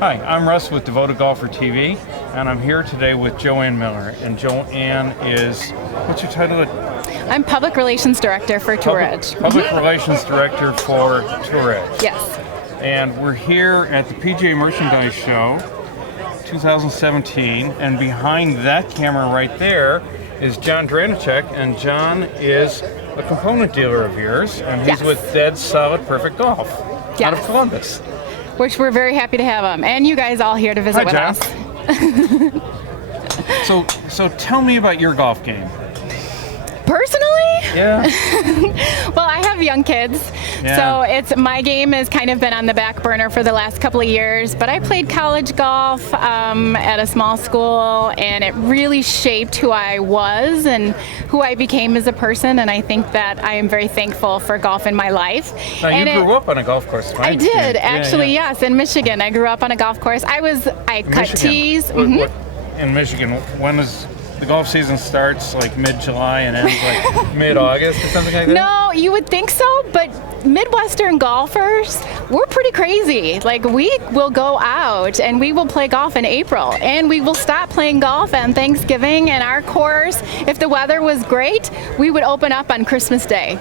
Hi, I'm Russ with Devoted Golfer TV, and I'm here today with Joanne Miller. And Joanne is, what's your title? I'm Public Relations Director for TourEdge. Public Relations Director for TourEdge. Yes. And we're here at the PGA Merchandise Show 2017, and behind that camera right there is John Dranicek, and John is a component dealer of yours, and he's with Dead Solid Perfect Golf out of Columbus. Which we're very happy to have him, and you guys all here to visit with John. us. So tell me about your golf game. Personally? Yeah. Well, I have young kids, so my game has kind of been on the back burner for the last couple of years, but I played college golf at a small school, and it really shaped who I was and who I became as a person, and I think that I am very thankful for golf in my life. Now, you grew up on a golf course, right? I did, actually, yes, in Michigan. I grew up on a golf course. I cut tees. In Michigan, when is the golf season starts like mid-July and ends like mid-August or something like that? No, you would think so, but Midwestern golfers, we're pretty crazy. Like, we will go out and we will play golf in April, and we will stop playing golf on Thanksgiving, and our course, if the weather was great, we would open up on Christmas Day.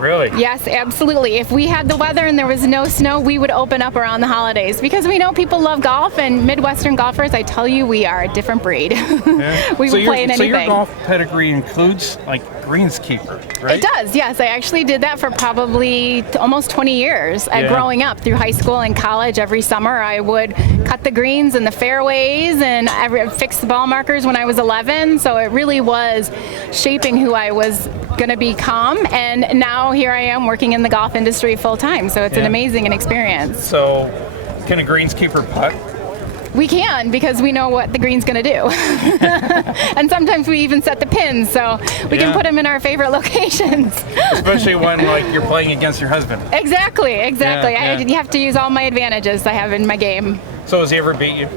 Really? Yes, absolutely. If we had the weather and there was no snow, we would open up around the holidays because we know people love golf, and Midwestern golfers, I tell you, we are a different breed. Yeah. We will play in anything. So your golf pedigree includes like greenskeeper, right? It does, yes. I actually did that for probably almost 20 years. Growing up through high school and college, every summer I would cut the greens and the fairways and fix the ball markers when I was 11. So it really was shaping who I was going to become, and now here I am working in the golf industry full time, so it's an amazing experience. So can a greenskeeper putt? We can, because we know what the green's going to do. And sometimes we even set the pins, so we can put them in our favorite locations. Especially when like you're playing against your husband. Exactly. I have to use all my advantages I have in my game. So has he ever beat you?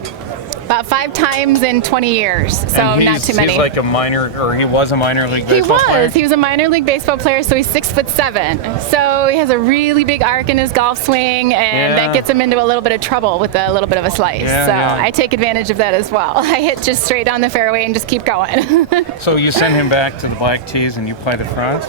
About 5 times in 20 years, so not too many. He's like a minor, or he was a minor league baseball player? He was a minor league baseball player, so he's 6'7". So he has a really big arc in his golf swing, and that gets him into a little bit of trouble with a little bit of a slice. I take advantage of that as well. I hit just straight down the fairway and just keep going. So you send him back to the black tees and you play the front?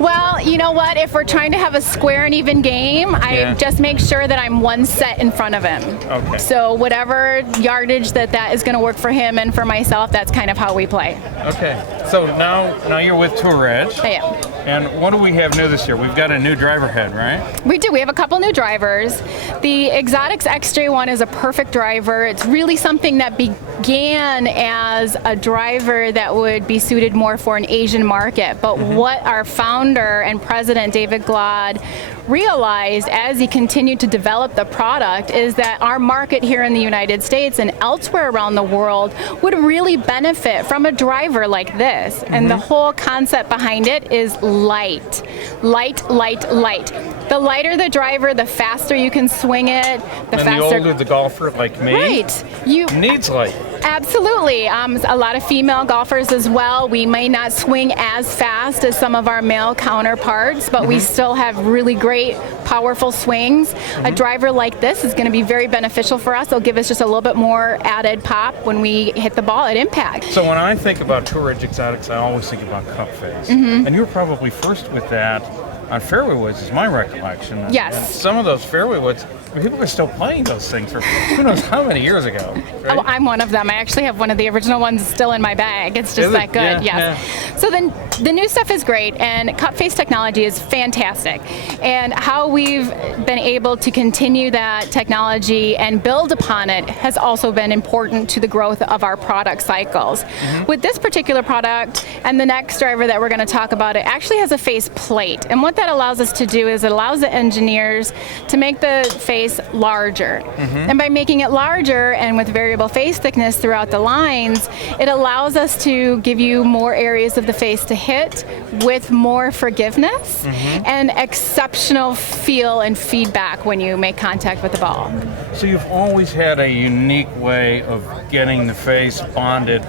Well, you know what? If we're trying to have a square and even game, I just make sure that I'm one set in front of him. Okay. So whatever yardage that is going to work for him and for myself, that's kind of how we play. Okay. So now you're with TourEdge. I am. And what do we have new this year? We've got a new driver head, right? We do. We have a couple new drivers. The Exotics XJ1 is a perfect driver. It's really something that began as a driver that would be suited more for an Asian market. But what our founder and president, David Glod, realized as he continued to develop the product is that our market here in the United States and elsewhere around the world would really benefit from a driver like this. And the whole concept behind it is light. Light, light, light. The lighter the driver, the faster you can swing it. The older the golfer, like me, needs light. Absolutely. A lot of female golfers as well. We may not swing as fast as some of our male counterparts, but we still have really great, powerful swings. A driver like this is going to be very beneficial for us. It'll give us just a little bit more added pop when we hit the ball at impact. So when I think about TourEdge Exotics, I always think about cup face. And you were probably first with that on Fairway woods, is my recollection. Yes. And some of those Fairway woods, people are still playing those things for who knows how many years ago. Right? Oh, I'm one of them. I actually have one of the original ones still in my bag. It's just that good. Yes. So then the new stuff is great, and cup face technology is fantastic. And how we've been able to continue that technology and build upon it has also been important to the growth of our product cycles. With this particular product and the next driver that we're going to talk about, it actually has a face plate. And what that allows us to do is it allows the engineers to make the face larger. And by making it larger and with variable face thickness throughout the lines, it allows us to give you more areas of the face to hit with more forgiveness and exceptional feel and feedback when you make contact with the ball. So you've always had a unique way of getting the face bonded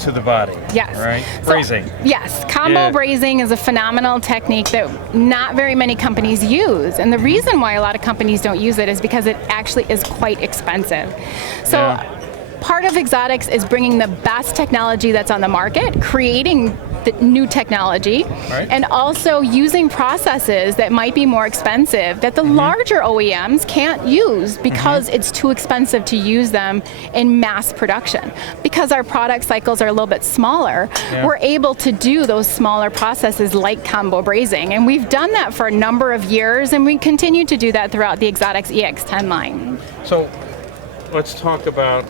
to the body. Yes. Right? So, Brazing. Yes. Combo brazing is a phenomenal technique that not very many companies use. And the reason why a lot of companies don't use it is because it actually is quite expensive. So part of Exotics is bringing the best technology that's on the market, creating the new technology, and also using processes that might be more expensive that the larger OEMs can't use because it's too expensive to use them in mass production. Because our product cycles are a little bit smaller, we're able to do those smaller processes like combo brazing. And we've done that for a number of years, and we continue to do that throughout the Exotics EX10 line. So let's talk about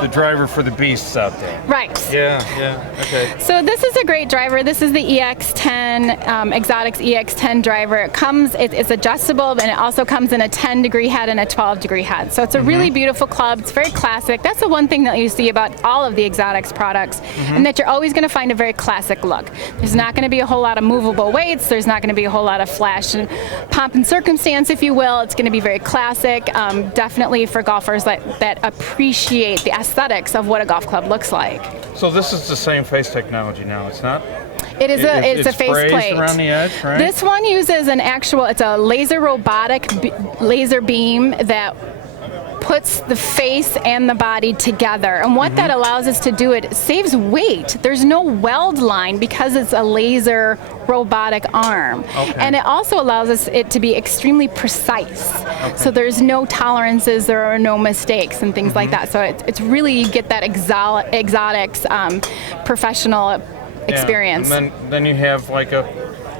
the driver for the beasts out there. Right. Okay. So this is a great driver. This is the EX10, Exotics EX10 driver. It's adjustable, and it also comes in a 10-degree head and a 12-degree head. So it's a really beautiful club. It's very classic. That's the one thing that you see about all of the Exotics products, and that you're always going to find a very classic look. There's not going to be a whole lot of movable weights. There's not going to be a whole lot of flash and pomp and circumstance, if you will. It's going to be very classic, definitely for golfers that appreciate the aesthetics of what a golf club looks like. So this is the same face technology now, it's not? It is it's a face plate around the edge, right? This one uses it's a laser robotic laser beam that puts the face and the body together. And what that allows us to do, it saves weight. There's no weld line because it's a laser robotic arm. And it also allows us it to be extremely precise. So there's no tolerances, there are no mistakes and things like that. So it's really, you get that exotics professional experience. And then you have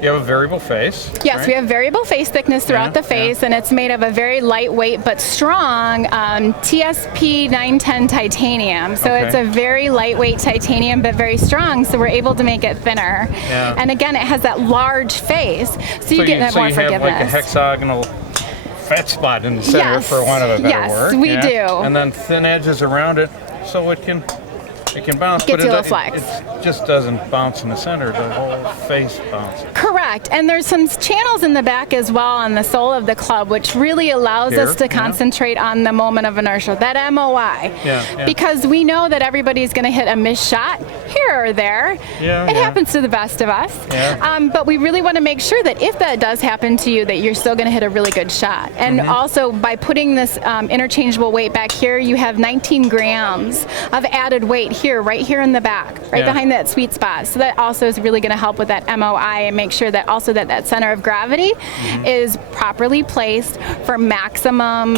you have a variable face. Yes, we have variable face thickness throughout the face, and it's made of a very lightweight but strong TSP 910 titanium. So it's a very lightweight titanium but very strong, so we're able to make it thinner. And again, it has that large face, so you get that more forgiveness. You have like a hexagonal fat spot in the center, for want of a better word. Yes, we do. And then thin edges around it, so it can bounce, but it just doesn't bounce in the center. The whole face bounces. Correct. And there's some channels in the back as well on the sole of the club, which really allows us to concentrate on the moment of inertia, that MOI. Because we know that everybody's going to hit a missed shot here or there. It happens to the best of us. But we really want to make sure that if that does happen to you, that you're still going to hit a really good shot. And also, by putting this interchangeable weight back here, you have 19 grams of added weight here, right here in the back, right behind that sweet spot. So that also is really going to help with that MOI and make sure that also that center of gravity is properly placed for maximum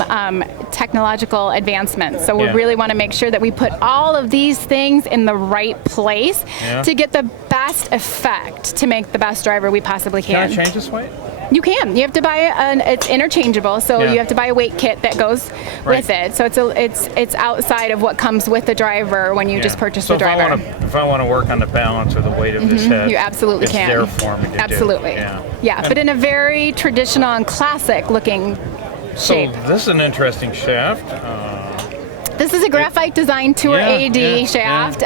technological advancement. So we really want to make sure that we put all of these things in the right place to get the best effect, to make the best driver we possibly can. Can I change this weight? You can. You have to buy it's interchangeable, so you have to buy a weight kit that goes with it. So it's outside of what comes with the driver when you just purchase the driver. If I want to work on the balance or the weight of this head, you absolutely it's can. there for me to absolutely. do. But in a very traditional and classic looking shape. So this is an interesting shaft. This is a graphite design TourEdge shaft.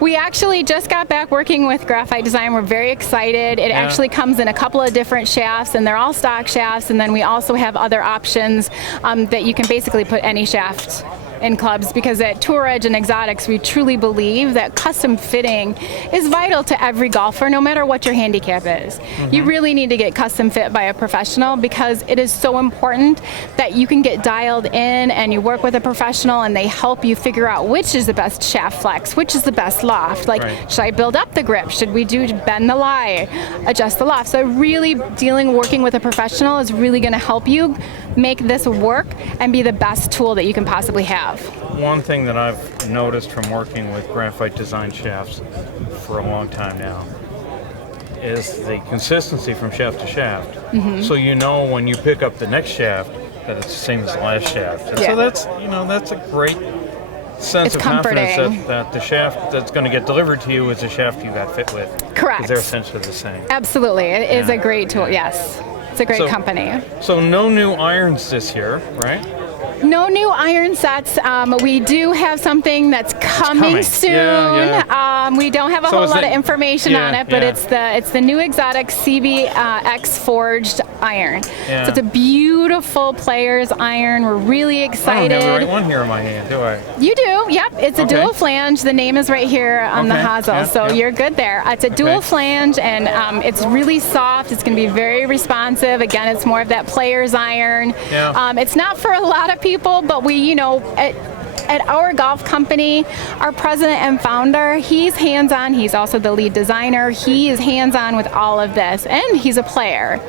We actually just got back working with Graphite Design. We're very excited. It actually comes in a couple of different shafts, and they're all stock shafts, and then we also have other options that you can basically put any shaft in clubs, because at TourEdge and Exotics, we truly believe that custom fitting is vital to every golfer, no matter what your handicap is. You really need to get custom fit by a professional, because it is so important that you can get dialed in and you work with a professional and they help you figure out which is the best shaft flex, which is the best loft. Like, should I build up the grip? Should we bend the lie, adjust the loft? So really working with a professional is really going to help you make this work and be the best tool that you can possibly have. One thing that I've noticed from working with Graphite Design shafts for a long time now is the consistency from shaft to shaft. So you know when you pick up the next shaft that it's the same as the last shaft. And so that's a great sense of confidence that the shaft that's going to get delivered to you is the shaft you got fit with. Correct. Because they're essentially the same. Absolutely. It is a great tool, yes. It's a great company. So no new irons this year, right? No new iron sets. We do have something that's coming soon. We don't have a whole lot of information on it, but it's the new exotic CBX forged iron. So it's a beautiful player's iron. We're really excited. I don't have the right one here in my hand, do I? You do. Yep. It's a dual flange. The name is right here on the hosel, so you're good there. It's a dual flange, and it's really soft. It's going to be very responsive. Again, it's more of that player's iron. It's not for a lot of people, but we, you know, at our golf company, our president and founder, he's hands-on. He's also the lead designer. He is hands-on with all of this, and he's a player.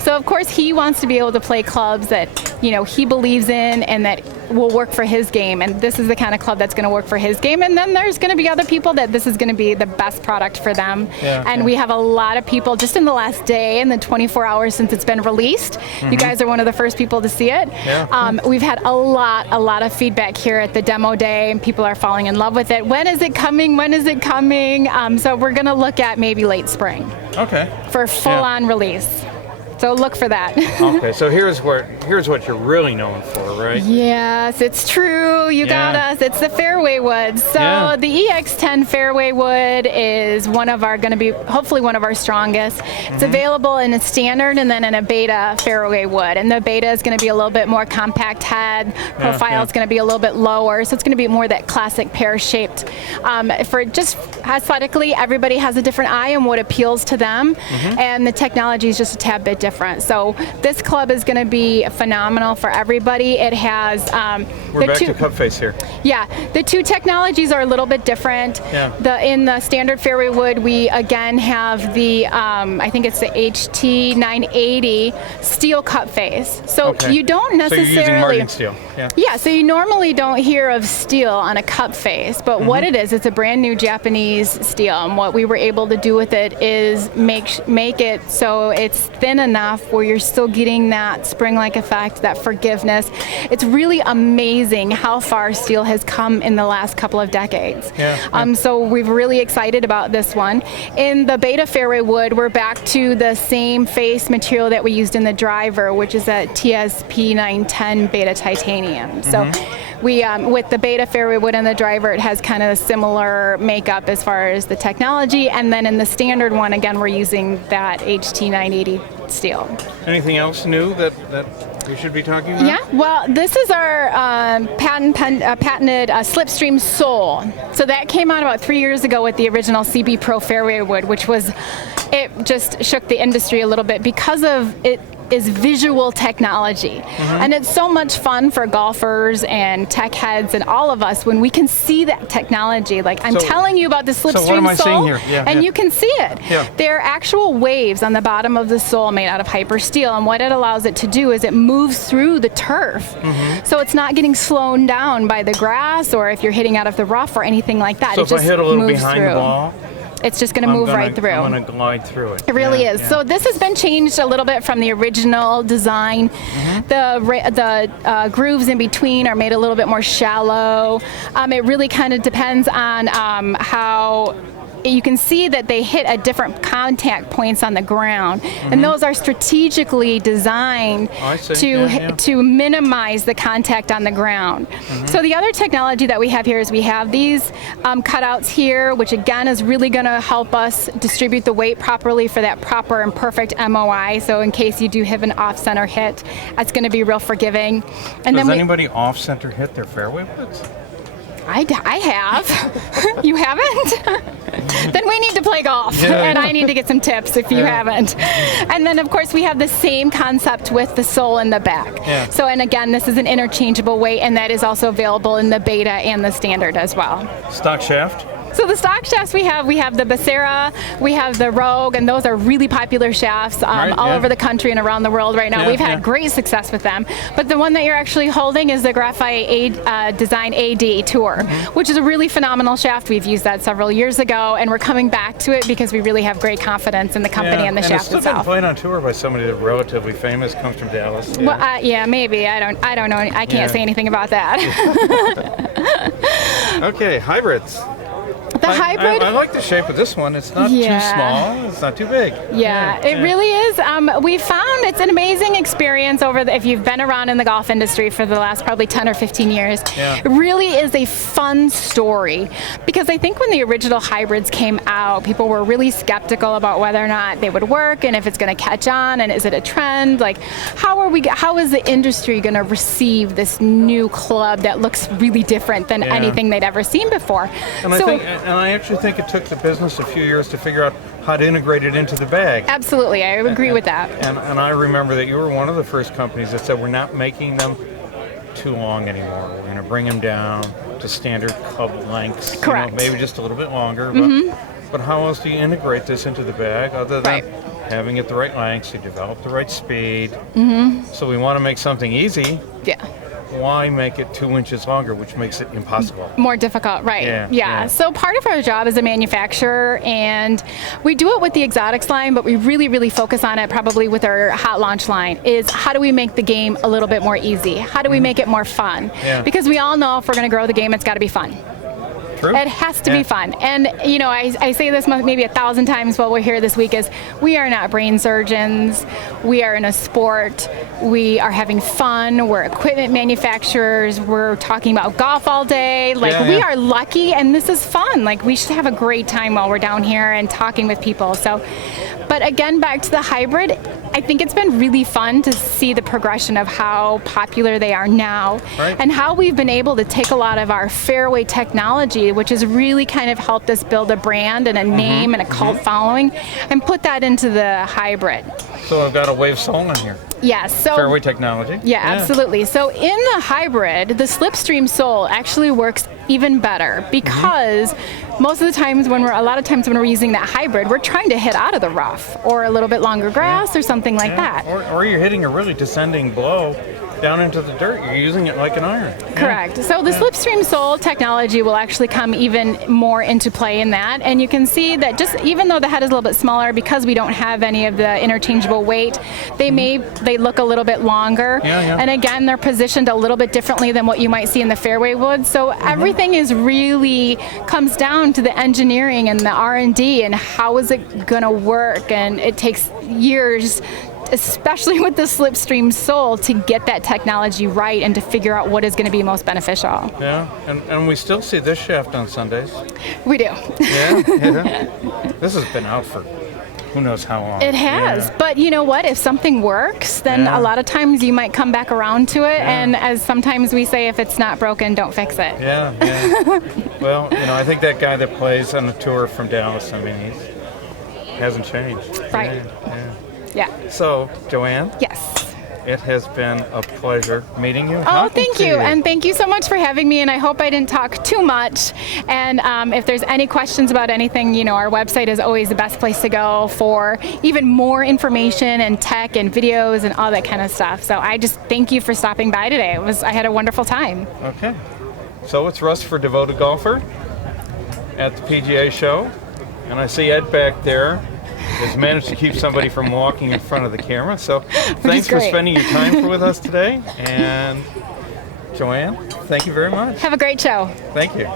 So of course he wants to be able to play clubs that, you know, he believes in and that will work for his game, and this is the kind of club that's going to work for his game. And then there's going to be other people that this is going to be the best product for them. And we have a lot of people just in the last day, in the 24 hours since it's been released. You guys are one of the first people to see it. We've had a lot of feedback here at the demo day, and people are falling in love with it. When is it coming? When is it coming? So we're going to look at maybe late spring for full-on release. So look for that. Okay, so here's what you're really known for, right? Yes, it's true. You got us. It's the Fairway wood. So the EX10 Fairway wood is going to be hopefully one of our strongest. It's available in a standard and then in a beta Fairway wood. And the beta is going to be a little bit more compact head. Profile is going to be a little bit lower. So it's going to be more that classic pear-shaped. For just aesthetically, everybody has a different eye on what appeals to them. And the technology is just a tad bit different. So this club is going to be phenomenal for everybody. It has we're back to cup face here. The two technologies are a little bit different. In the standard fairway wood, we again have the I think it's the HT 980 steel cup face. So you don't necessarily. So you're using marking steel. So you normally don't hear of steel on a cup face, but what it is, it's a brand new Japanese steel, and what we were able to do with it is make it so it's thin enough where you're still getting that spring-like effect, that forgiveness. It's really amazing how far steel has come in the last couple of decades. So we're really excited about this one. In the beta fairway wood, we're back to the same face material that we used in the driver, which is that TSP 910 beta titanium. So we, with the beta fairway wood and the driver, it has kind of a similar makeup as far as the technology. And then in the standard one, again, we're using that HT 980 steel. Anything else new that we should be talking about? Well, this is our patented slipstream sole. So that came out about 3 years ago with the original CB Pro fairway wood, it just shook the industry a little bit because of it is visual technology. And it's so much fun for golfers and tech heads and all of us when we can see that technology. Like I'm telling you about the slipstream sole, and you can see it. There are actual waves on the bottom of the sole made out of hyper steel, and what it allows it to do is it moves through the turf. So it's not getting slowed down by the grass or if you're hitting out of the rough or anything like that. So it just if I hit a little moves behind through. the ball, it's just going to move right through. I'm going to glide through it. It really is. So this has been changed a little bit from the original design. The grooves in between are made a little bit more shallow. It really kind of depends on how you can see that they hit at different contact points on the ground, and those are strategically designed to minimize the contact on the ground. So the other technology that we have here is we have these cutouts here, which again is really going to help us distribute the weight properly for that proper and perfect MOI. So in case you do have an off-center hit, that's going to be real forgiving. And Does anybody off-center hit their fairway woods? I have. You haven't? Then we need to play golf, and I need to get some tips if you haven't. And then, of course, we have the same concept with the sole in the back. So, and again, this is an interchangeable weight, and that is also available in the beta and the standard as well. Stock shaft? So the stock shafts we have the Becerra, we have the Rogue, and those are really popular shafts all over the country and around the world right now. We've had great success with them. But the one that you're actually holding is the Graphite Design AD Tour, which is a really phenomenal shaft. We've used that several years ago, and we're coming back to it because we really have great confidence in the company and the shaft itself. It's still been played on tour by somebody that's relatively famous, comes from Dallas. Well, maybe. I don't know. I can't say anything about that. Okay, hybrids. The hybrid. I like the shape of this one. It's not too small. It's not too big. Yeah, it really is. We found it's an amazing experience if you've been around in the golf industry for the last probably 10 or 15 years. Yeah. It really is a fun story, because I think when the original hybrids came out, people were really skeptical about whether or not they would work and if it's going to catch on and is it a trend. Like, how is the industry going to receive this new club that looks really different than anything they'd ever seen before? And I actually think it took the business a few years to figure out how to integrate it into the bag. Absolutely, I agree with that. And I remember that you were one of the first companies that said we're not making them too long anymore. We're going to bring them down to standard club lengths. Correct. Maybe just a little bit longer. But how else do you integrate this into the bag other than having it the right lengths? You develop the right speed. So we want to make something easy. Yeah. Why make it 2 inches longer, which makes it impossible? More difficult, right. Yeah. So part of our job as a manufacturer, and we do it with the exotics line, but we really, really focus on it probably with our hot launch line, is how do we make the game a little bit more easy? How do we make it more fun? Because we all know if we're going to grow the game, it's got to be fun. True. It has to be fun. And, I say this maybe 1,000 times while we're here this week, is we are not brain surgeons. We are in a sport. We are having fun. We're equipment manufacturers. We're talking about golf all day. We are lucky, and this is fun. We should have a great time while we're down here and talking with people. So, but again, back to the hybrid, I think it's been really fun to see the progression of how popular they are now, and how we've been able to take a lot of our Fairway technology, which has really kind of helped us build a brand and a name and a cult following, and put that into the hybrid. So I've got a wave sole in here. Yes. So Fairway technology. Yeah, absolutely. So in the hybrid, the slipstream sole actually works even better, because a lot of times when we're using that hybrid, we're trying to hit out of the rough or a little bit longer grass or something like that. Or you're hitting a really descending blow down into the dirt. You're using it like an iron. Correct. So the slipstream sole technology will actually come even more into play in that. And you can see that just even though the head is a little bit smaller, because we don't have any of the interchangeable weight, they look a little bit longer. And again, they're positioned a little bit differently than what you might see in the Fairway wood. So everything is really comes down to the engineering and the R&D and how is it going to work. And it takes years, especially with the slipstream sole, to get that technology right and to figure out what is going to be most beneficial. Yeah, and we still see this shaft on Sundays. We do. Yeah. This has been out for who knows how long. It has, but you know what? If something works, then a lot of times you might come back around to it, and as sometimes we say, if it's not broken, don't fix it. Yeah. Well, I think that guy that plays on the tour from Dallas, he hasn't changed. Right. Yeah. So, Joanne? Yes. It has been a pleasure meeting you. Oh, thank you. And thank you so much for having me. And I hope I didn't talk too much. And if there's any questions about anything, our website is always the best place to go for even more information and tech and videos and all that kind of stuff. So I just thank you for stopping by today. I had a wonderful time. Okay. So it's Russ for Devoted Golfer at the PGA show. And I see Ed back there has managed to keep somebody from walking in front of the camera. So thanks for spending your time with us today. And Joanne, thank you very much. Have a great show. Thank you.